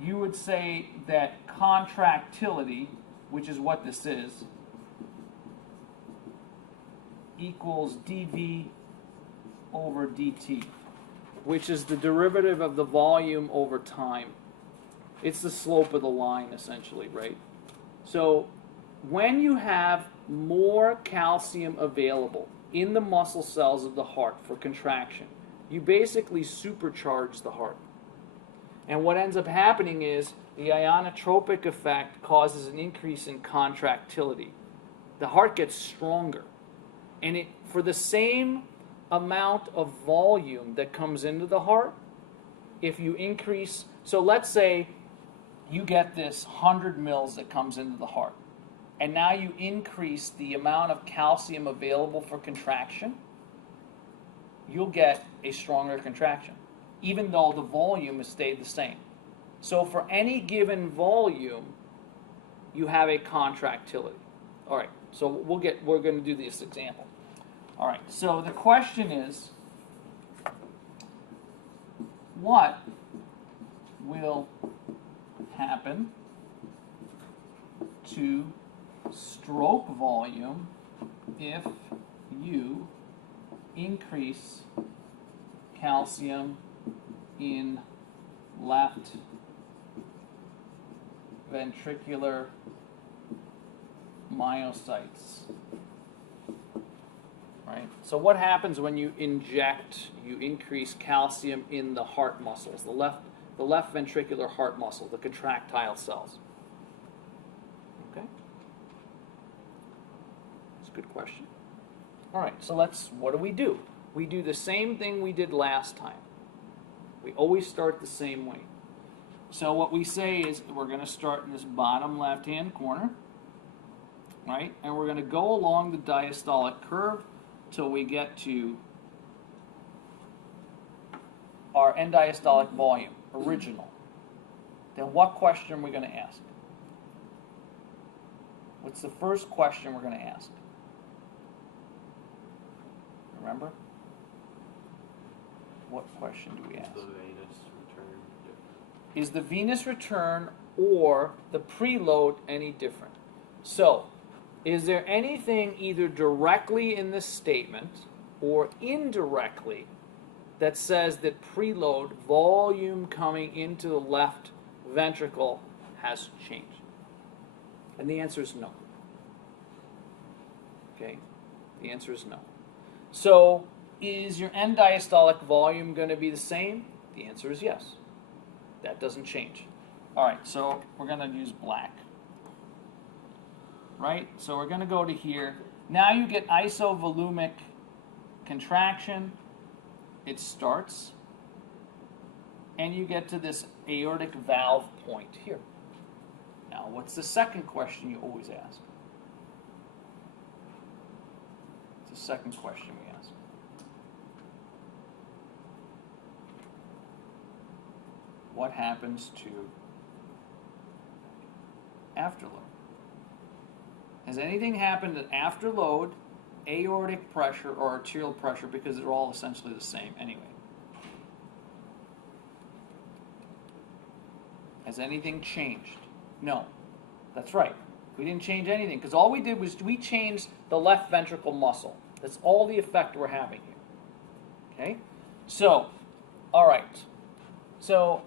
you would say that contractility, which is what this is, equals dV over dt, which is the derivative of the volume over time. It's the slope of the line, essentially, right? So when you have more calcium available in the muscle cells of the heart for contraction, you basically supercharge the heart. And what ends up happening is the ionotropic effect causes an increase in contractility. The heart gets stronger. And for the same amount of volume that comes into the heart, if you increase, so let's say you get this 100 mils that comes into the heart, and now you increase the amount of calcium available for contraction, you'll get a stronger contraction, even though the volume has stayed the same. So for any given volume, you have a contractility. All right, so we're going to do this example. All right, so the question is, what will happen to stroke volume if you increase calcium in left ventricular myocytes? Right? So what happens when you increase calcium in the heart muscles, the left ventricular heart muscle, the contractile cells? Okay? That's a good question. All right, so what do? We do the same thing we did last time. We always start the same way. So what we say is we're going to start in this bottom left-hand corner, right? And we're going to go along the diastolic curve till we get to our end diastolic volume, original. Then what question are we going to ask? What's the first question we're going to ask? Remember? What question do we ask? The venous return different. Is the venous return or the preload any different? So, is there anything either directly in this statement or indirectly that says that preload volume coming into the left ventricle has changed? And the answer is no. Okay? The answer is no. So, is your end diastolic volume going to be the same? The answer is yes. That doesn't change. All right, so we're going to use black. Right? So we're going to go to here. Now you get isovolumic contraction. It starts. And you get to this aortic valve point here. Now, what's the second question you always ask? It's the second question we ask. What happens to afterload? Has anything happened at afterload aortic pressure or arterial pressure because they're all essentially the same anyway. Has anything changed? No. That's right. We didn't change anything because all we did was we changed the left ventricle muscle. That's all the effect we're having here. Okay? So, all right. So,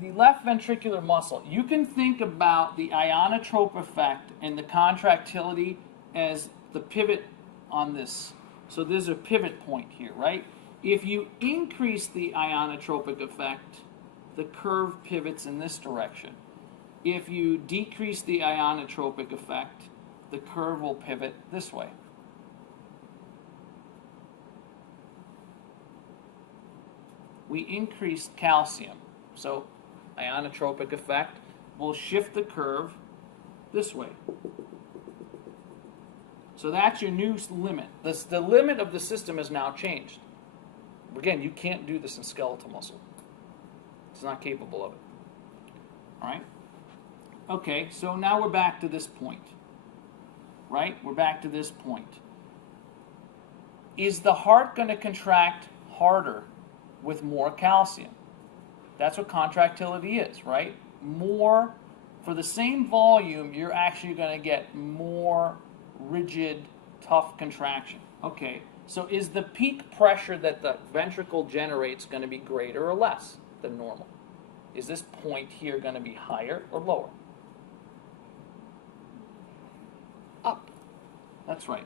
the left ventricular muscle, you can think about the ionotrope effect and the contractility as the pivot on this. So there's a pivot point here, right? If you increase the ionotropic effect, the curve pivots in this direction. If you decrease the ionotropic effect, the curve will pivot this way. We increased calcium. So ionotropic effect will shift the curve this way. So that's your new limit. The limit of the system has now changed. Again, you can't do this in skeletal muscle. It's not capable of it. All right? Okay, so now we're back to this point. Right? We're back to this point. Is the heart going to contract harder with more calcium? That's what contractility is, right? More, for the same volume, you're actually going to get more rigid, tough contraction. Okay, so is the peak pressure that the ventricle generates going to be greater or less than normal? Is this point here going to be higher or lower? Up. That's right.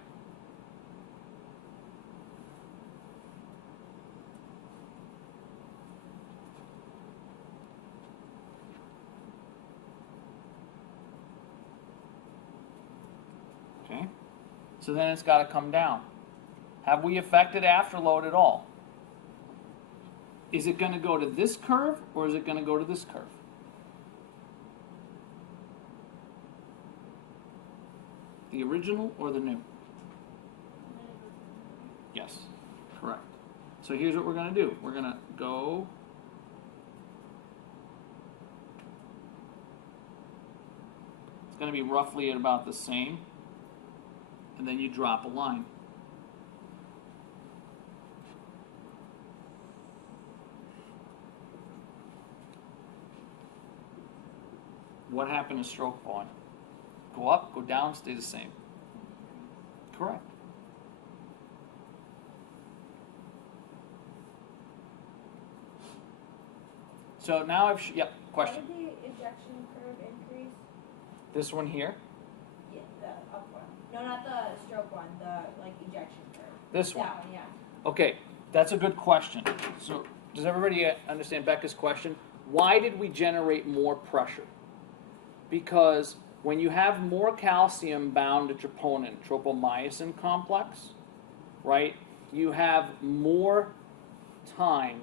Okay, so then it's got to come down. Have we affected afterload at all? Is it going to go to this curve or is it going to go to this curve? The original or the new? Yes, correct. So here's what we're going to do. We're going to go it's going to be roughly at about the same. And then you drop a line. What happened to stroke volume? Go up, go down, stay the same. Correct. So now I've question. Why did the ejection curve increase? This one here. Yeah, the up one. No, not the stroke one. The ejection curve. This one. That one, yeah. Okay, that's a good question. So does everybody understand Becca's question? Why did we generate more pressure? Because when you have more calcium bound to troponin, tropomyosin complex, right, you have more time.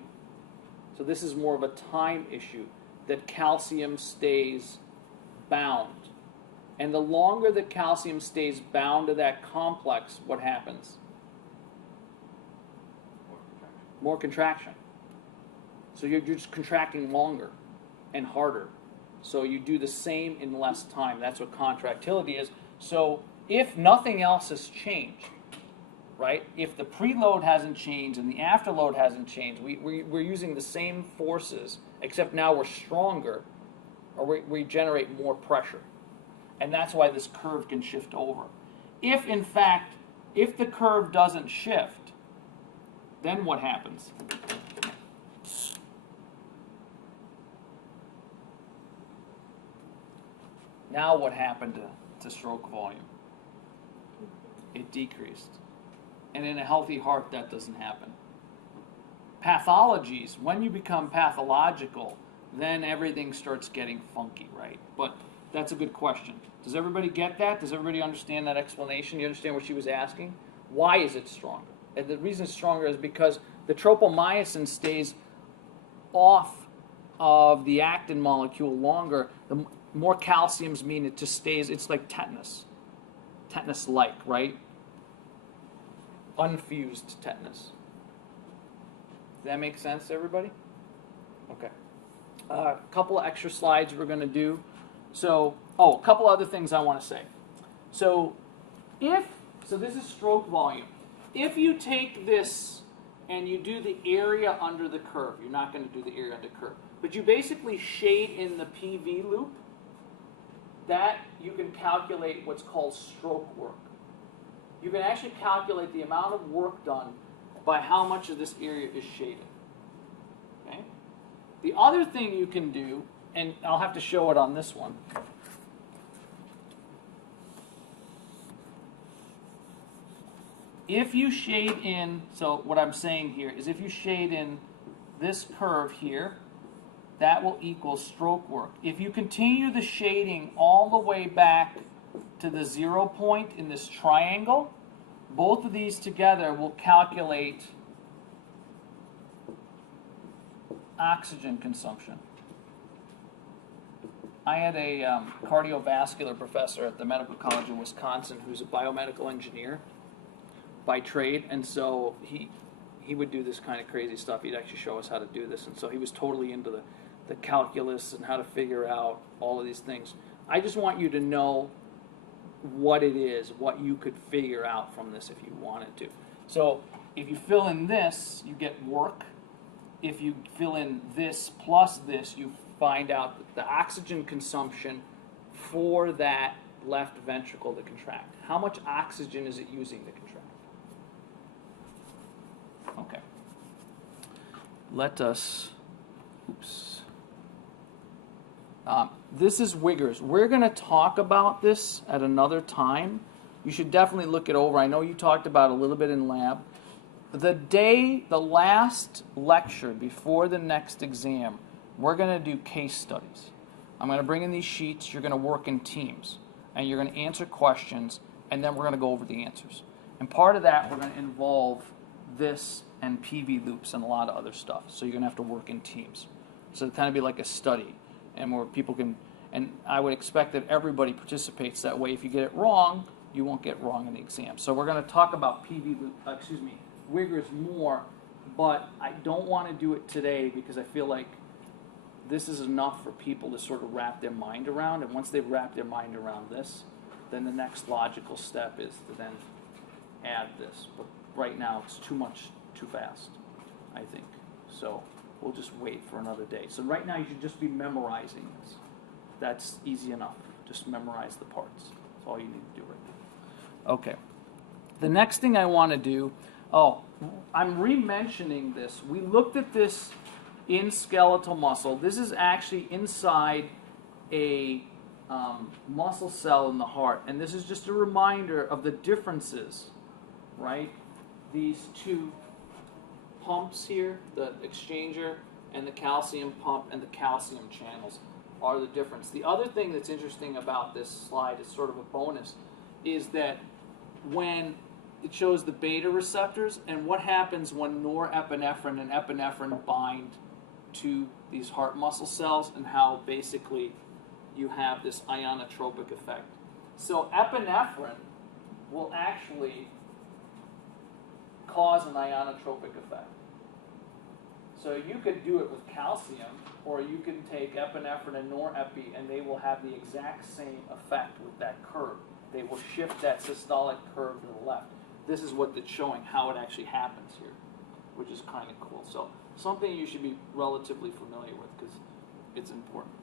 So this is more of a time issue that calcium stays bound. And the longer the calcium stays bound to that complex, what happens? More contraction. So you're just contracting longer and harder. So you do the same in less time. That's what contractility is. So if nothing else has changed, right? If the preload hasn't changed and the afterload hasn't changed, we're using the same forces, except now we're stronger, or we generate more pressure. And that's why this curve can shift over. If, in fact, if the curve doesn't shift, then what happens? Now what happened to stroke volume? It decreased. And in a healthy heart, that doesn't happen. Pathologies, when you become pathological, then everything starts getting funky, right? But that's a good question. Does everybody get that? Does everybody understand that explanation? You understand what she was asking? Why is it stronger? And the reason it's stronger is because the tropomyosin stays off of the actin molecule longer. The more calciums mean it just stays, it's like tetanus. Tetanus-like, right? Unfused tetanus. Does that make sense to everybody? Okay. A couple of extra slides we're going to do. So, a couple other things I want to say. So, if So this is stroke volume. If you take this and you do the area under the curve, you're not going to do the area under the curve, but you basically shade in the PV loop, that you can calculate what's called stroke work. You can actually calculate the amount of work done by how much of this area is shaded. Okay? The other thing you can do, and I'll have to show it on this one. If you shade in, so what I'm saying here is if you shade in this curve here, that will equal stroke work. If you continue the shading all the way back to the 0 point in this triangle, both of these together will calculate oxygen consumption. I had a cardiovascular professor at the Medical College of Wisconsin who's a biomedical engineer by trade, and so he would do this kind of crazy stuff. He'd actually show us how to do this, and so he was totally into the calculus and how to figure out all of these things. I just want you to know what it is, what you could figure out from this if you wanted to. So if you fill in this, you get work. If you fill in this plus this, you find out that the oxygen consumption for that left ventricle to contract. How much oxygen is it using to contract? Okay. Let us, oops. This is Wiggers. We're going to talk about this at another time. You should definitely look it over. I know you talked about it a little bit in lab. The last lecture before the next exam, we're going to do case studies. I'm going to bring in these sheets. You're going to work in teams. And you're going to answer questions. And then we're going to go over the answers. And part of that, we're going to involve this and PV loops and a lot of other stuff. So you're going to have to work in teams. So it'll kind of be like a study. And where people can, and I would expect that everybody participates that way. If you get it wrong, you won't get wrong in the exam. So we're going to talk about Wiggers more, but I don't want to do it today because I feel like this is enough for people to sort of wrap their mind around. And once they've wrapped their mind around this, then the next logical step is to then add this. But right now, it's too much, too fast, I think. So we'll just wait for another day. So right now, you should just be memorizing this. That's easy enough. Just memorize the parts. That's all you need to do right now. Okay. The next thing I want to do, I'm re-mentioning this. We looked at this in skeletal muscle. This is actually inside a muscle cell in the heart. And this is just a reminder of the differences, right? These two pumps here, the exchanger and the calcium pump and the calcium channels are the difference. The other thing that's interesting about this slide is sort of a bonus, is that when it shows the beta receptors and what happens when norepinephrine and epinephrine bind to these heart muscle cells and how basically you have this ionotropic effect. So epinephrine will actually cause an ionotropic effect. So you could do it with calcium, or you can take epinephrine and norepi, and they will have the exact same effect with that curve. They will shift that systolic curve to the left. This is what it's showing, how it actually happens here, which is kind of cool. So something you should be relatively familiar with because it's important.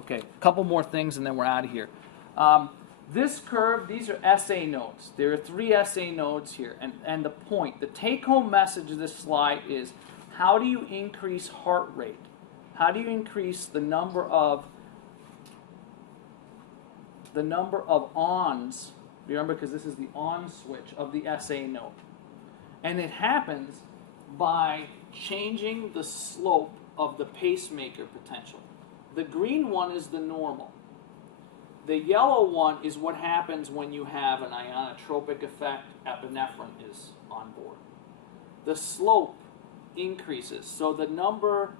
Okay, a couple more things and then we're out of here. This curve, these are essay notes. There are 3 essay notes here. And the take-home message of this slide is, how do you increase heart rate? How do you increase the number of ons? Remember, because this is the on switch of the SA note. And it happens by changing the slope of the pacemaker potential. The green one is the normal. The yellow one is what happens when you have an ionotropic effect, epinephrine is on board. The slope increases, so the number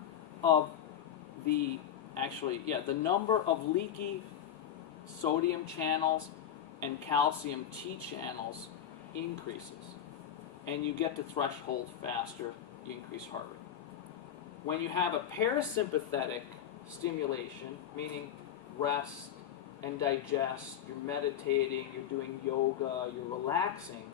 of the number of leaky sodium channels and calcium T channels increases. And you get to threshold faster, you increase heart rate. When you have a parasympathetic stimulation, meaning rest, and digest, you're meditating, you're doing yoga, you're relaxing,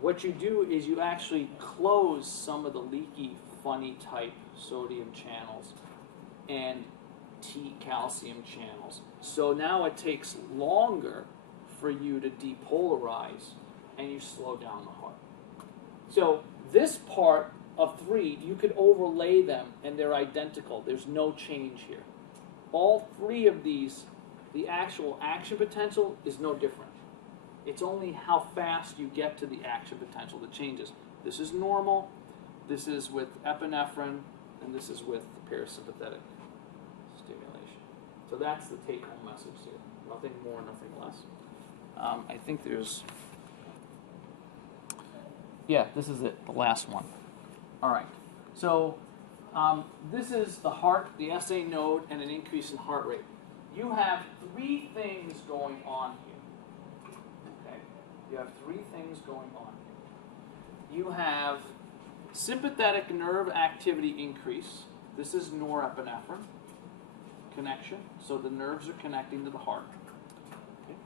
what you do is you actually close some of the leaky, funny type sodium channels and T calcium channels. So now it takes longer for you to depolarize and you slow down the heart. So this part of 3, you could overlay them and they're identical. There's no change here. All 3 of these, the actual action potential is no different. It's only how fast you get to the action potential that changes. This is normal, this is with epinephrine, and this is with parasympathetic stimulation. So that's the take-home message here. Nothing more, nothing less. I think there's... Yeah, this is it, the last one. All right. So this is the heart, the SA node, and an increase in heart rate. You have 3 things going on here. Okay? You have 3 things going on here. You have sympathetic nerve activity increase. This is norepinephrine connection. So the nerves are connecting to the heart. Okay?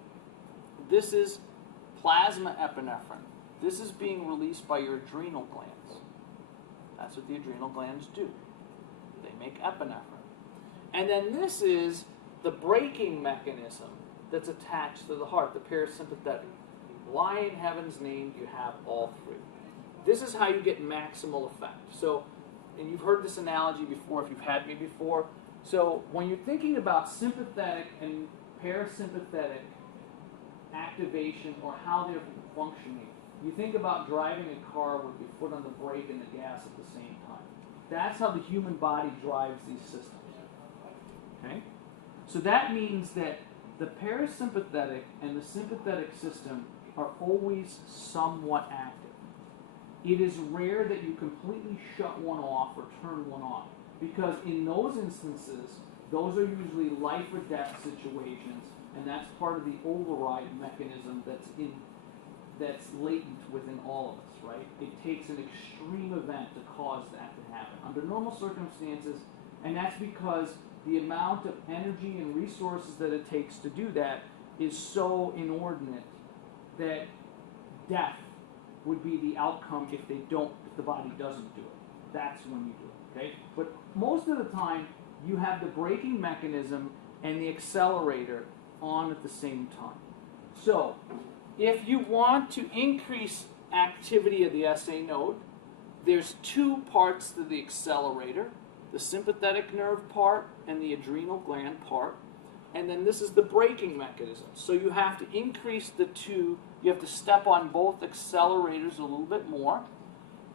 This is plasma epinephrine. This is being released by your adrenal glands. That's what the adrenal glands do. They make epinephrine. And then this is the braking mechanism that's attached to the heart, the parasympathetic. Why in heaven's name do you have all 3? This is how you get maximal effect. So, and you've heard this analogy before if you've had me before. So when you're thinking about sympathetic and parasympathetic activation or how they're functioning, you think about driving a car with your foot on the brake and the gas at the same time. That's how the human body drives these systems. Okay? So that means that the parasympathetic and the sympathetic system are always somewhat active. It is rare that you completely shut one off or turn one off, because in those instances, those are usually life or death situations, and that's part of the override mechanism that's latent within all of us, right? It takes an extreme event to cause that to happen under normal circumstances, and that's because the amount of energy and resources that it takes to do that is so inordinate that death would be the outcome if the body doesn't do it. That's when you do it, okay? But most of the time, you have the braking mechanism and the accelerator on at the same time. So, if you want to increase activity of the SA node, there's 2 parts to the accelerator, the sympathetic nerve part and the adrenal gland part, and then this is the braking mechanism. So you have to increase the 2, you have to step on both accelerators a little bit more,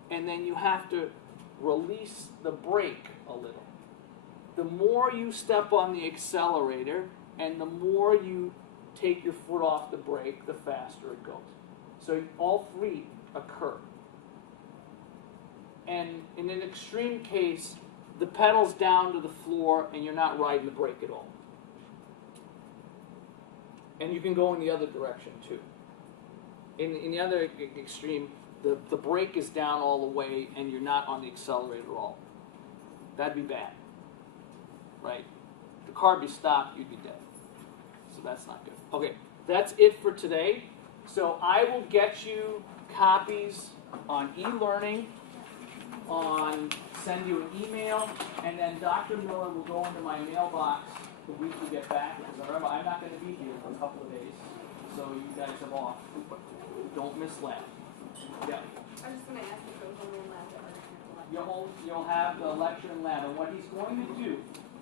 and then you have to release the brake a little. The more you step on the accelerator and the more you take your foot off the brake, the faster it goes. So all 3 occur. And in an extreme case, the pedal's down to the floor and you're not riding the brake at all. And you can go in the other direction too. In the other extreme, the brake is down all the way and you're not on the accelerator at all. That'd be bad, right? If the car be stopped, you'd be dead. So that's not good. Okay, that's it for today. So I will get you copies on e-learning, send you an email, and then Dr. Miller will go into my mailbox the week we get back, because remember, I'm not going to be here for a couple of days, so you guys have off. Don't miss lab. Yeah. I was just going to ask if it was only in lab or You'll have the lecture and lab, and what he's going to do,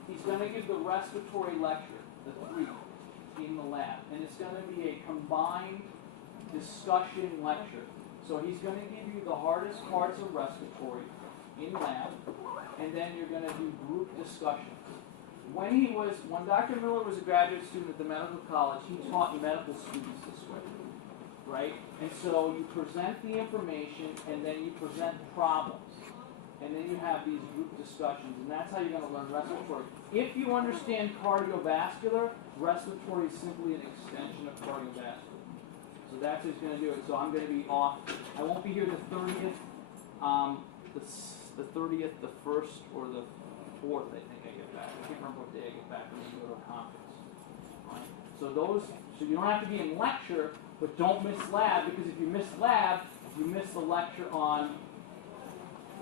he's going to give the respiratory lecture, the 3, in the lab, and it's going to be a combined discussion lecture. So he's going to give you the hardest parts of respiratory in lab, and then you're going to do group discussion. When Dr. Miller was a graduate student at the medical college, he taught medical students this way, right? And so you present the information, and then you present problems, and then you have these group discussions, and that's how you're going to learn respiratory. If you understand cardiovascular, respiratory is simply an extension of cardiovascular. So that's who's going to do it. So I'm going to be off. I won't be here the 30th, the 30th, the 1st, or the 4th, I think I get back. I can't remember what day I get back when we go to a conference. Right? So you don't have to be in lecture, but don't miss lab, because if you miss lab, you miss the lecture on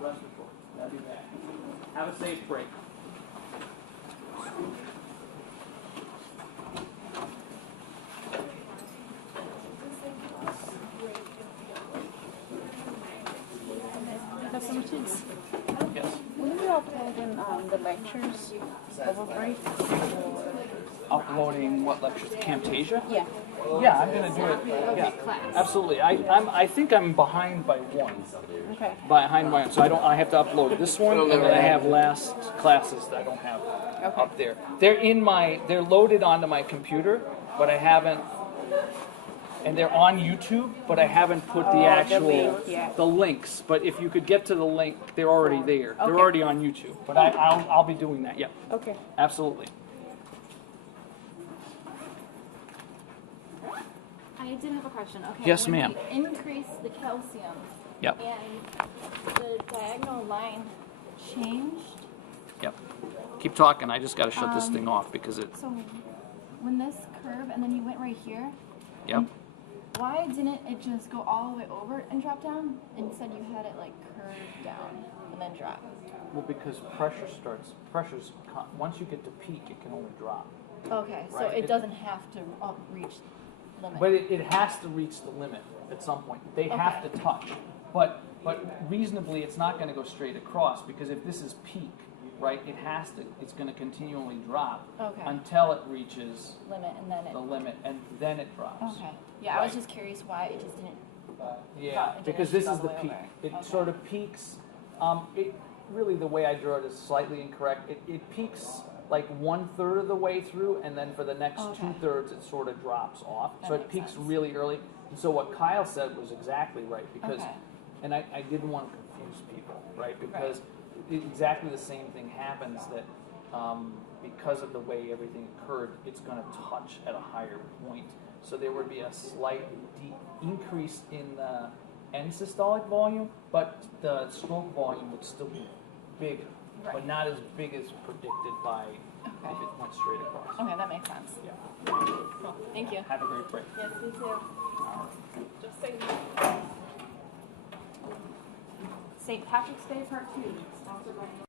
respiratory. That'd be bad. Have a safe break. Have some kids. Yes. Will you upload in the lectures over break? Uploading what lectures? Camtasia? Yeah. Yeah, I'm gonna do it. Yeah, absolutely. I think I'm behind by one. Okay. Behind by one. So I have to upload this one, and then I have last classes that I don't have up there. They're loaded onto my computer, but I haven't. And they're on YouTube, but I haven't put the actual the links. But if you could get to the link, they're already there. They're already on YouTube. But I'll be doing that. Yeah. Okay. Absolutely. I did have a question. Okay. Yes, when ma'am. we increase the calcium. Yep. And the diagonal line changed. Yep. Keep talking. I just got to shut this thing off because it. So when this curve and then you went right here. Yep. Why didn't it just go all the way over and drop down? Instead, you had it like curved down and then drop. Well, because pressure's once you get to peak, it can only drop. Okay, so Right. it doesn't have to reach limit. But it has to reach the limit at some point. They have to touch. But reasonably, it's not going to go straight across because if this is peak, right, it's going to continually drop until it reaches limit and then it. the limit, and then it drops. Okay. Yeah, I was just curious why it just didn't. Yeah, it because didn't this is go the all the way peak. over. It sort of peaks. It really, the way I drew it is slightly incorrect. It peaks like 1/3 of the way through, and then for the next 2/3, it sort of drops off. That So it makes peaks sense. really early. And so what Kyle said was exactly right because, and I didn't want to confuse people, right? Because exactly the same thing happens that because of the way everything occurred, it's going to touch at a higher point. So there would be a slight increase in the end systolic volume, but the stroke volume would still be bigger, but not as big as predicted by if it went straight across. Okay, that makes sense. Yeah. Cool. Thank you. Have a great break. Yes, you too. Just saying. St. Patrick's Day Part 2, sponsored by